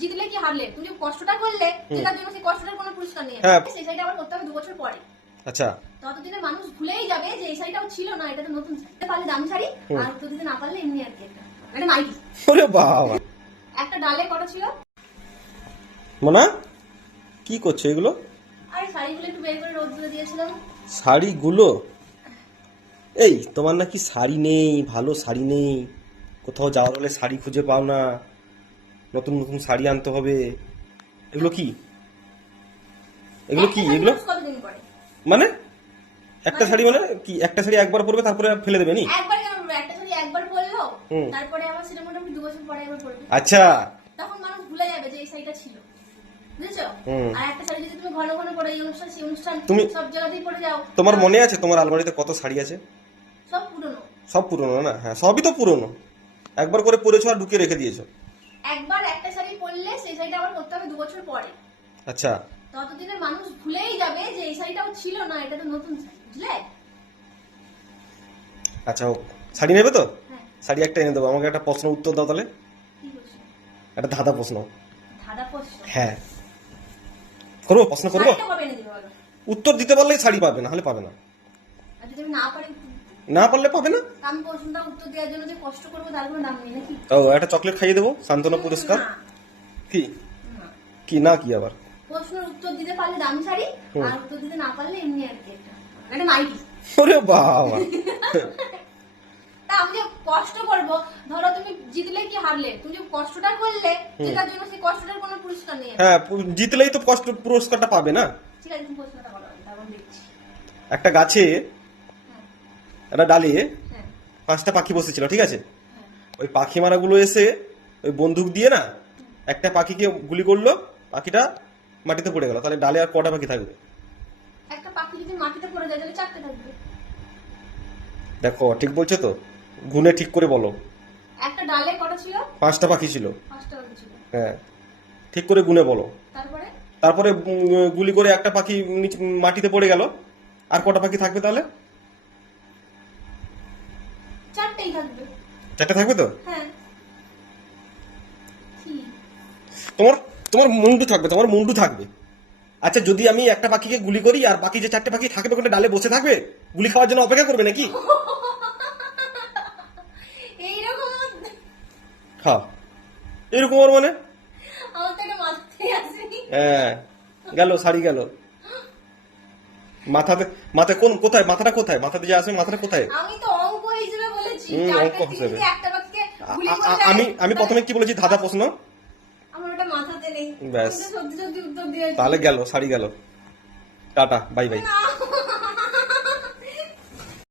জিতলে কি হারলে? তুমি যে কষ্টটা করলে জেতার জন্য সেই কষ্টটার কোনো পুরস্কার নেই। হ্যাঁ। সেই শাড়িটা আবার করতে হবে দু বছর পরে। আচ্ছা। ততদিনে মানুষ ভুলেই যাবে যে এই শাড়িটাও ছিল না এটা তো নতুন শাড়ি। পারলে দামি শাড়ি আর উত্তর দিতে না পারলে এমনি আর কি একটা। নাইটি ওরে বাবা। একটা ডালে কটা ছিল? মোনা কি করছ এগুলো? আর শাড়িগুলো একটু বের করে রোদ তুলে দিয়েছিলাম। শাড়িগুলো? এই তোমার নাকি শাড়ি নেই ভালো শাড়ি নেই। কোথাও যাওয়ার হলে শাড়ি খুঁজে পাও না। নতুন নতুন শাড়ি আনতে হবে। এগুলো কি? এগুলো কি? এগুলো? মানে? একটা শাড়ি মানে কি? একটা শাড়ি একবার পরবে তারপরে ফেলে দেবে নি? আচ্ছা। তখন মানুষ ভুলে যাবে যে এই শাড়িটা ছিল। হুম। আর একটা শাড়ি যদি তুমি তোমার মনে আছে তোমার আলমারিতে কত শাড়ি আছে? সব পুরনো। সব পুরনো না? হ্যাঁ সবই তো পুরনো। একবার করে পরেছো আর ঢুকিয়ে রেখে দিয়েছ। একবার একটা শাড়ি পরলে সেই শাড়িটা আবার পরতে হবে দু বছর পরে। আচ্ছা। ততদিনে মানুষ ভুলেই যাবে যে এই শাড়িটাও ছিল না এটা তো নতুন শাড়ি বুঝলে? আচ্ছা হোক শাড়ি নেবে তো? হ্যাঁ। শাড়ি একটা এনে দেবো আমাকে একটা প্রশ্ন উত্তর দাও তাহলে। একটা ধাঁধা প্রশ্ন। ধাঁধা প্রশ্ন? হ্যাঁ। করব প্রশ্ন করব? উত্তর দিতে পারলেই শাড়ি পাবে না হলে পাবে না। আমি না পারলে পাবে না? আমি প্রশ্নটা উত্তর দেওয়ার জন্য যে কষ্ট করব তার কোনো দাম নেই নাকি? ও একটা চকলেট খাইয়ে দেবো সান্ত্বনা পুরস্কার। কি? কি না কি আবার? প্রশ্নের উত্তর দিতে পারলে দামি শাড়ি আর উত্তর দিতে না পারলে এমনি আর কি একটা। নাইটি ওরে বাবা। তা আমি যে কষ্ট করব ধরো তুমি জিতলে কি হারলে? তুমি যে কষ্টটা করলে জন্য সেই কষ্টটার কোনো পুরস্কার নেই। হ্যাঁ জিতলেই তো কষ্ট পুরস্কারটা পাবে না? ঠিক আছে তুমি প্রশ্নটা বলো তারপর দেখছি। একটা গাছে হ্যাঁ। একটা ডালে হ্যাঁ। পাঁচটা পাখি বসেছিল ঠিক আছে? হ্যাঁ। ওই পাখি মারাগুলো এসে ওই বন্দুক দিয়ে না একটা পাখিকে গুলি করল পাখিটা মাটিতে পড়ে গেল। তাহলে ডালে আর কটা পাখি থাকবে? একটা পাখি যদি মাটিতে পড়ে যায় তাহলে চারটে থাকবে। দেখো ঠিক বলছো তো? গুনে ঠিক করে বলো। একটা ডালে কটা ছিল? পাঁচটা পাখি ছিল। পাঁচটা পাখি ছিল। হ্যাঁ। ঠিক করে গুনে বলো। তারপরে? তারপরে গুলি করে একটা পাখি মাটিতে পড়ে গেল। আর কটা পাখি থাকবে তাহলে? চারটেই থাকবে। চারটে থাকবে তো? হ্যাঁ। তোমার তোমার মুন্ডু থাকবে তোমার মুন্ডু থাকবে। আচ্ছা যদি আমি একটা পাখিকে গুলি করি আর বাকি যে চারটে পাখি থাকবে ওখানে ডালে বসে থাকবে গুলি খাওয়ার জন্য অপেক্ষা করবে নাকি? হ্যাঁ এরকম আর মানে? হ্যাঁ গেল শাড়ি গেল। মাথাতে মাথায় কোন কোথায়? মাথাটা কোথায়? মাথাতে যে আসে মাথাটা কোথায়? আমি তো অঙ্ক হিসেবে বলেছি অঙ্ক আমি আমি প্রথমে কি বলেছি? ধাঁধা প্রশ্ন আমার ওটা মাথাতে নেই ব্যাস। তাহলে গেল শাড়ি গেল। Tata bye bye.